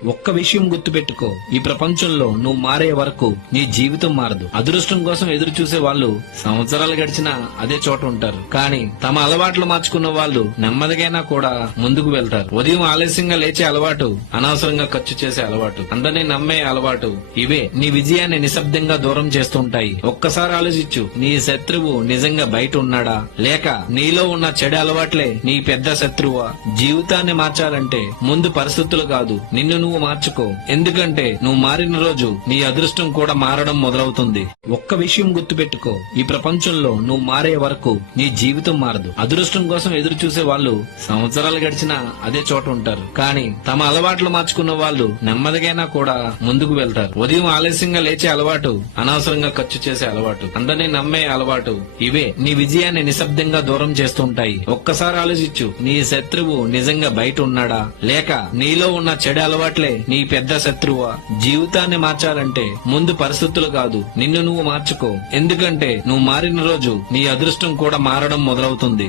ఒక్క విషయం గుర్తుపెట్టుకో, ఈ ప్రపంచంలో నువ్వు మారే వరకు నీ జీవితం మారదు. అదృష్టం కోసం ఎదురు చూసే వాళ్ళు సంవత్సరాలు గడిచినా అదే చోట ఉంటారు. కానీ తమ అలవాట్లు మార్చుకున్న వాళ్ళు నెమ్మదిగైనా కూడా ముందుకు వెళ్తారు. ఉదయం ఆలస్యంగా లేచే అలవాటు, అనవసరంగా ఖర్చు చేసే అలవాటు, అందరినీ నమ్మే అలవాటు, ఇవే నీ విజయాన్ని నిశ్శబ్దంగా దూరం చేస్తుంటాయి. ఒక్కసారి ఆలోచించు, నీ శత్రువు నిజంగా బయట ఉన్నాడా, లేక నీలో ఉన్న చెడు అలవాట్లే నీ పెద్ద శత్రువా? జీవితాన్ని మార్చాలంటే ముందు పరిస్థితులు కాదు, నిన్ను నువ్వు మార్చుకో. ఎందుకంటే నువ్వు మారిన రోజు నీ అదృష్టం కూడా మారడం మొదలవుతుంది. ఒక్క విషయం గుర్తుపెట్టుకో, ఈ ప్రపంచంలో నువ్వు మారే వరకు నీ జీవితం మారదు. అదృష్టం కోసం ఎదురు చూసే వాళ్ళు సంవత్సరాలు గడిచినా అదే చోట ఉంటారు. కానీ తమ అలవాట్లు మార్చుకున్న వాళ్ళు నెమ్మదిగైనా కూడా ముందుకు వెళ్తారు. ఉదయం ఆలస్యంగా లేచే అలవాటు, అనవసరంగా ఖర్చు చేసే అలవాటు, అందరినీ నమ్మే అలవాటు, ఇవే నీ విజయాన్ని నిశ్శబ్దంగా దూరం చేస్తుంటాయి. ఒక్కసారి ఆలోచించు, నీ శత్రువు నిజంగా బయట ఉన్నాడా, లేక నీలో ఉన్న చెడు అలవాట్లే నీ పెద్ద శత్రువా? జీవితాన్ని మార్చాలంటే ముందు పరిస్థితులు కాదు, నిన్ను నువ్వు మార్చుకో. ఎందుకంటే నువ్వు మారిన రోజు నీ అదృష్టం కూడా మారడం మొదలవుతుంది.